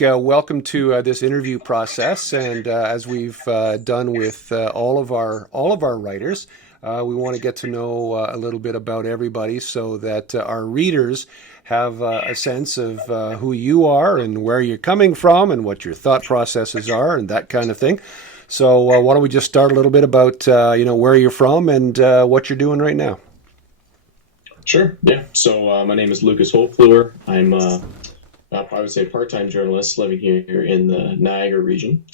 Mike. Welcome to this interview process. And as we've done with all of our writers, we want to get to know a little bit about everybody so that our readers have a sense of who you are and where you're coming from and what your thought processes are and that kind of thing. So why don't we just start a little bit about where you're from and what you're doing right now? Sure. Yeah. So my name is Lucas Holtvluwer. I'm I would say part-time journalist living here in the Niagara region,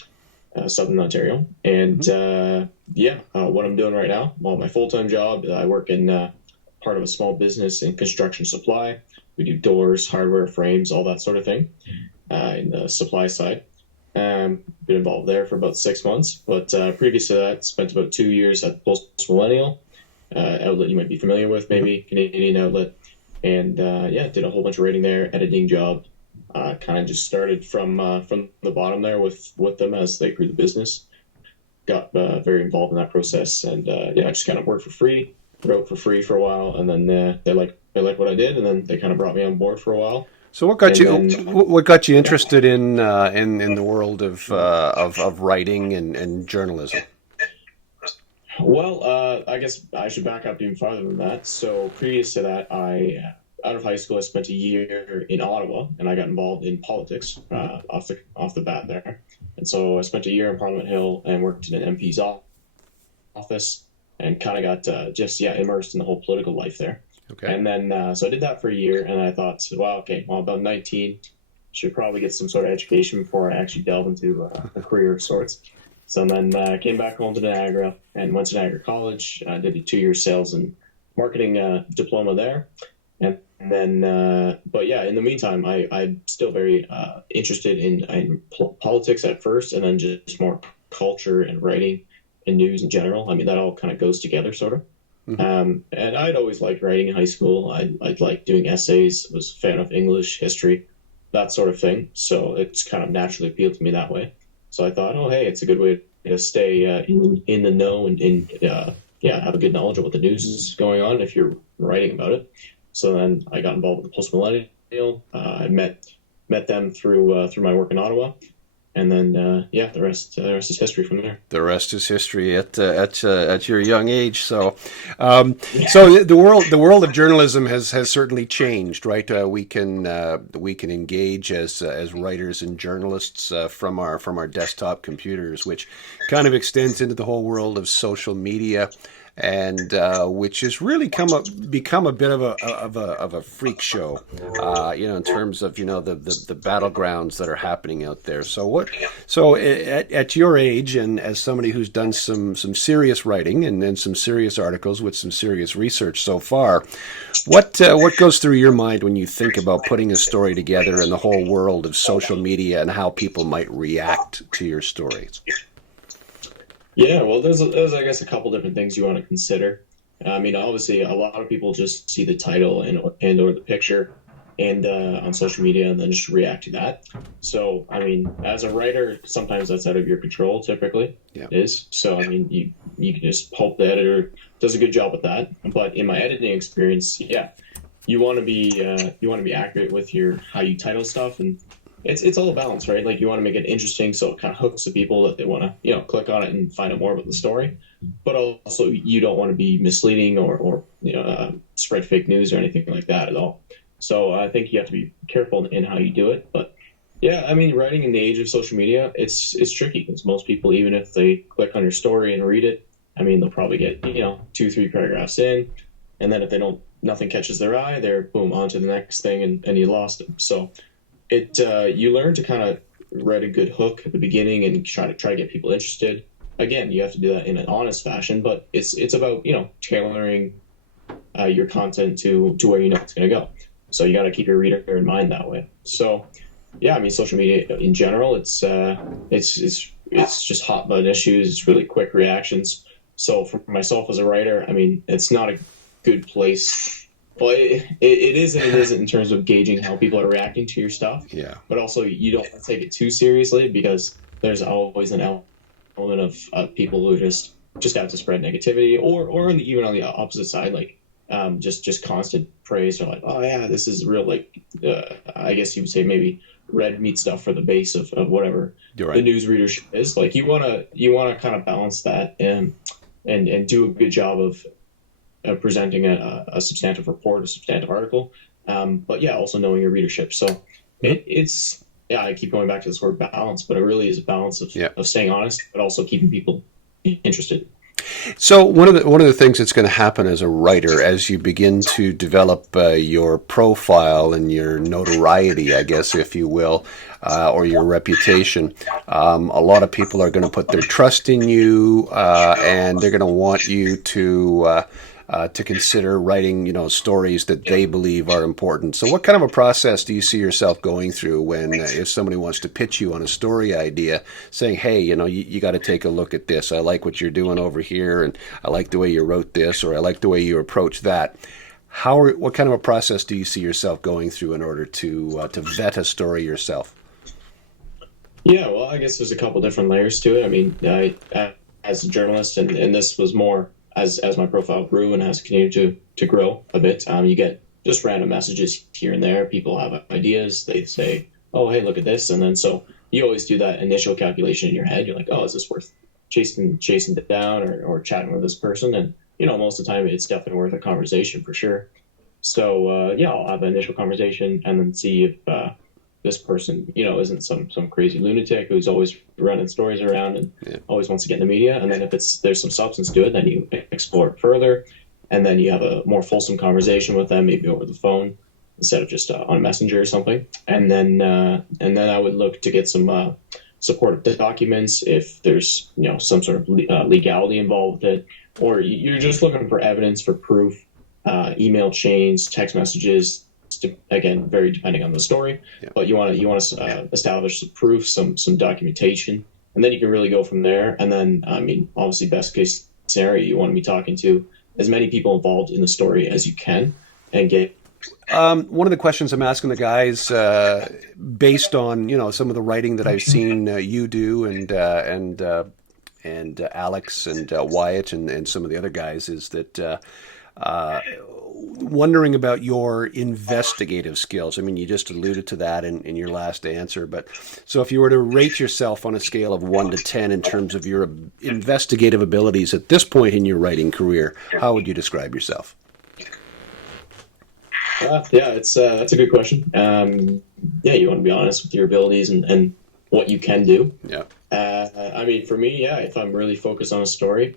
Southern Ontario. And what I'm doing right now, well, my full-time job, I work in part of a small business in construction supply. We do doors, hardware, frames, all that sort of thing in the supply side. Been involved there for about 6 months, but previous to that, spent about 2 years at Post Millennial outlet you might be familiar with, maybe Canadian outlet, and did a whole bunch of writing there, editing job. Kind of just started from the bottom there with them as they grew the business. Got very involved in that process, and I just kind of worked for free, wrote for free for a while, and then they liked what I did, and then they kind of brought me on board for a while. So what got And you then what got you interested in the world of writing and journalism? Well, I guess I should back up even farther than that. So previous to that, out of high school, I spent a year in Ottawa, and I got involved in politics off the bat there. And so I spent a year in Parliament Hill and worked in an MP's office, and kind of got immersed in the whole political life there. Okay. And then so I did that for a year, and I thought, well, okay, well, about 19, should probably get some sort of education before I actually delve into a career of sorts. So then came back home to Niagara and went to Niagara College. I did a 2-year sales and marketing diploma there. And then, in the meantime, I'm still very interested in politics at first, and then just more culture and writing and news in general. I mean, that all kind of goes together, sort of. And I'd always liked writing in high school. I'd liked doing essays, was a fan of English, history, that sort of thing. So it's kind of naturally appealed to me that way. So I thought, oh, hey, it's a good way to stay in the know and have a good knowledge of what the news is going on if you're writing about it. So then I got involved with the Post Millennial. I met them through my work in Ottawa, and then the rest is history from there. The rest is history at your young age. So the world of journalism has certainly changed, right? We can engage as writers and journalists from our desktop computers, which kind of extends into the whole world of social media, and which has really become a bit of a freak show, in terms of the battlegrounds that are happening out there. So at your age, and as somebody who's done some serious writing and some serious articles with some serious research so far, what goes through your mind when you think about putting a story together in the whole world of social media and how people might react to your stories? Yeah, well, there's I guess a couple different things you want to consider. I mean, obviously, a lot of people just see the title and or the picture and on social media and then just react to that. So, I mean, as a writer, sometimes that's out of your control. Typically, Yeah. is. So, I mean, you can just hope the editor does a good job with that. But in my editing experience, you want to be accurate with how you title stuff, and it's all a balance, right? Like, you want to make it interesting so it kind of hooks the people that they want to, click on it and find out more about the story. But also, you don't want to be misleading or spread fake news or anything like that at all. So I think you have to be careful in how you do it. But yeah, I mean, writing in the age of social media, it's tricky because most people, even if they click on your story and read it, I mean, they'll probably get 2-3 paragraphs in, and then if nothing catches their eye, they're boom on to the next thing, and you lost them. So you learn to kind of write a good hook at the beginning and try to get people interested. Again, you have to do that in an honest fashion, but it's about tailoring your content to where it's going to go. So you got to keep your reader in mind that way. So yeah, I mean, social media in general, it's just hot button issues. It's really quick reactions. So for myself as a writer, I mean, it's not a good place. Well, it is and it isn't in terms of gauging how people are reacting to your stuff. Yeah. But also, you don't want to take it too seriously because there's always an element of people who just have to spread negativity, or even on the opposite side, like just constant praise, or like, oh yeah, this is real, like I guess you would say maybe red meat stuff for the base of whatever You're the right. news readership is. Like you wanna kind of balance that and do a good job of presenting a substantive report, a substantive article. But yeah, also knowing your readership. So Mhm. it's yeah, I keep going back to this word balance, but it really is a balance Yeah. of staying honest, but also keeping people interested. So one of the things that's going to happen as a writer, as you begin to develop your profile and your notoriety, I guess, if you will, or your reputation, a lot of people are going to put their trust in you, and they're going to want you to consider writing, stories that they believe are important. So, what kind of a process do you see yourself going through when, if somebody wants to pitch you on a story idea, saying, "Hey, you got to take a look at this. I like what you're doing over here, and I like the way you wrote this, or I like the way you approach that." What kind of a process do you see yourself going through in order to vet a story yourself? Yeah, well, I guess there's a couple different layers to it. I mean, as a journalist, and this was more as my profile grew and has continued to grow a bit. You get just random messages here and there. People have ideas. They say, "Oh, hey, look at this," and then so you always do that initial calculation in your head. You're like, "Oh, is this worth chasing it down or chatting with this person?" And most of the time, it's definitely worth a conversation for sure. So yeah, I'll have an initial conversation and then see if this person, isn't some crazy lunatic who's always running stories around and Yeah. always wants to get in the media. And then if there's some substance to it, then you explore it further, and then you have a more fulsome conversation with them, maybe over the phone instead of just on Messenger or something. And then I would look to get some supportive documents if there's some sort of legality involved with it, or you're just looking for evidence for proof, email chains, text messages. Again, very depending on the story, Yeah. but you want to establish some proof, some documentation, and then you can really go from there. And then, I mean, obviously, best case scenario, you want to be talking to as many people involved in the story as you can, and get. One of the questions I'm asking the guys, based on some of the writing that I've seen you do, and Alex and Wyatt and some of the other guys, is that uh, wondering about your investigative skills. I mean, you just alluded to that in your last answer, but so if you were to rate yourself on a scale of 1 to 10 in terms of your investigative abilities at this point in your writing career, how would you describe yourself? Yeah, that's a good question. Yeah, you want to be honest with your abilities and what you can do. Yeah. I mean, for me, yeah, if I'm really focused on a story,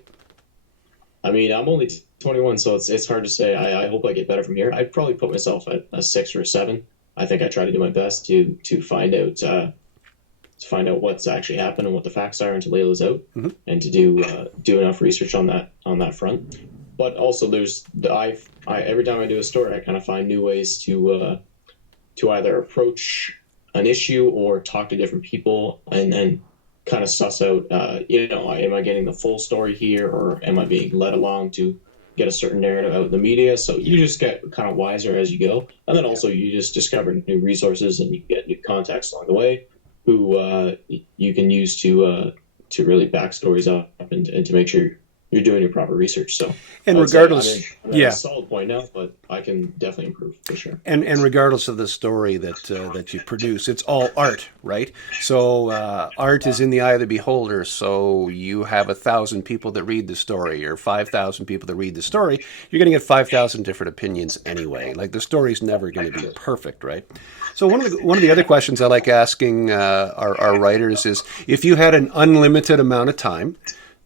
I mean, I'm only 21, so it's hard to say. I hope I get better from here. I'd probably put myself at a 6 or a 7. I think I try to do my best to find out what's actually happened and what the facts are, and to lay those out, Mhm. and to do enough research on that front. But also, every time I do a story, I kind of find new ways to either approach an issue or talk to different people, and kind of suss out, am I getting the full story here, or am I being led along to get a certain narrative out in the media? So you just get kind of wiser as you go, and then also you just discover new resources and you get new contacts along the way, who you can use to really back stories up, and to make sure you're doing your proper research. So And I would say regardless, I'm at a yeah, solid point now, but I can definitely improve for sure. and regardless of the story that you produce, it's all art, right? So art is in the eye of the beholder. So you have 1,000 people that read the story, or 5,000 people that read the story. You're going to get 5,000 different opinions anyway. Like, the story's never going to be perfect, right? So one of the other questions I like asking our writers is, if you had an unlimited amount of time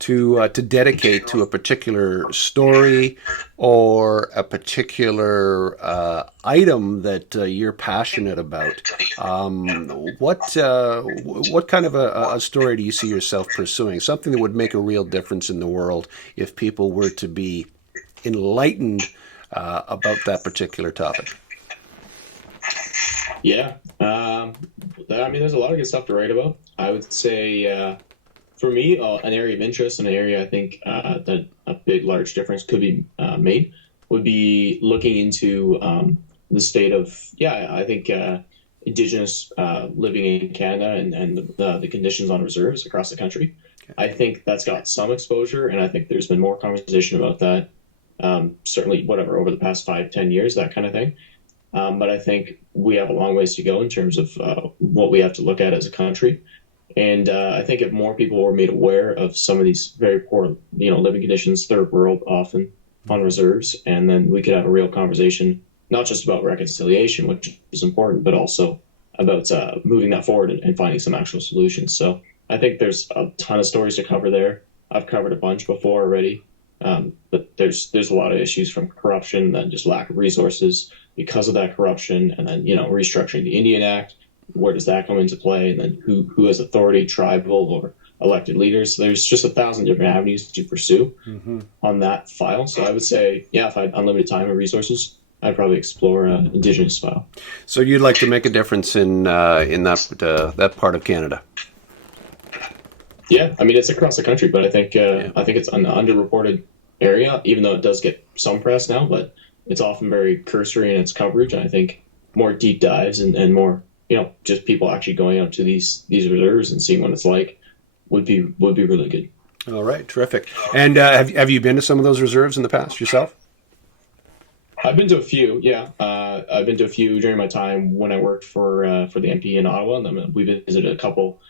to dedicate to a particular story or a particular item that you're passionate about, what kind of a story do you see yourself pursuing? Something that would make a real difference in the world if people were to be enlightened about that particular topic. Yeah, I mean, there's a lot of good stuff to write about. I would say, for me, an area of interest and an area I think that a big, large difference could be made would be looking into the state of, yeah, I think Indigenous living in Canada, and the conditions on reserves across the country. I think that's got some exposure, and I think there's been more conversation about that. Certainly, whatever, over the past 5, 10 years, that kind of thing. But I think we have a long ways to go in terms of what we have to look at as a country. And I think if more people were made aware of some of these very poor, living conditions, third world often on reserves, and then we could have a real conversation, not just about reconciliation, which is important, but also about moving that forward and finding some actual solutions. So I think there's a ton of stories to cover there. I've covered a bunch before already, but there's a lot of issues from corruption and just lack of resources because of that corruption, and then restructuring the Indian Act. Where does that come into play? And then who has authority, tribal or elected leaders? So there's just 1,000 different avenues to pursue on that file. So I would say, yeah, if I had unlimited time and resources, I'd probably explore Indigenous file. So you'd like to make a difference in that part of Canada? Yeah, I mean it's across the country, but I think it's an underreported area, even though it does get some press now. But it's often very cursory in its coverage. And I think more deep dives and more just people actually going out to these reserves and seeing what it's like would be really good. All right, terrific. And have you been to some of those reserves in the past yourself? I've been to a few, yeah. I've been to a few during my time when I worked for the MP in Ottawa, and then we visited a couple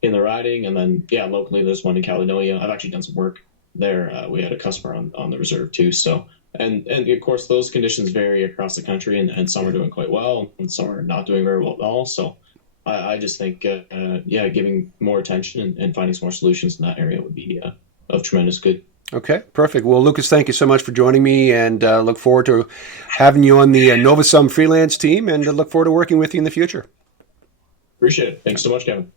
in the riding, and then locally there's one in Caledonia. I've actually done some work there. We had a customer on the reserve too. So and of course those conditions vary across the country, and some are doing quite well, and some are not doing very well at all. So I just think giving more attention and finding some more solutions in that area would be of tremendous good. Okay, perfect. Well, Lucas, thank you so much for joining me, and look forward to having you on the NOVASoMe freelance team, and look forward to working with you in the future. Appreciate it. Thanks so much, Kevin.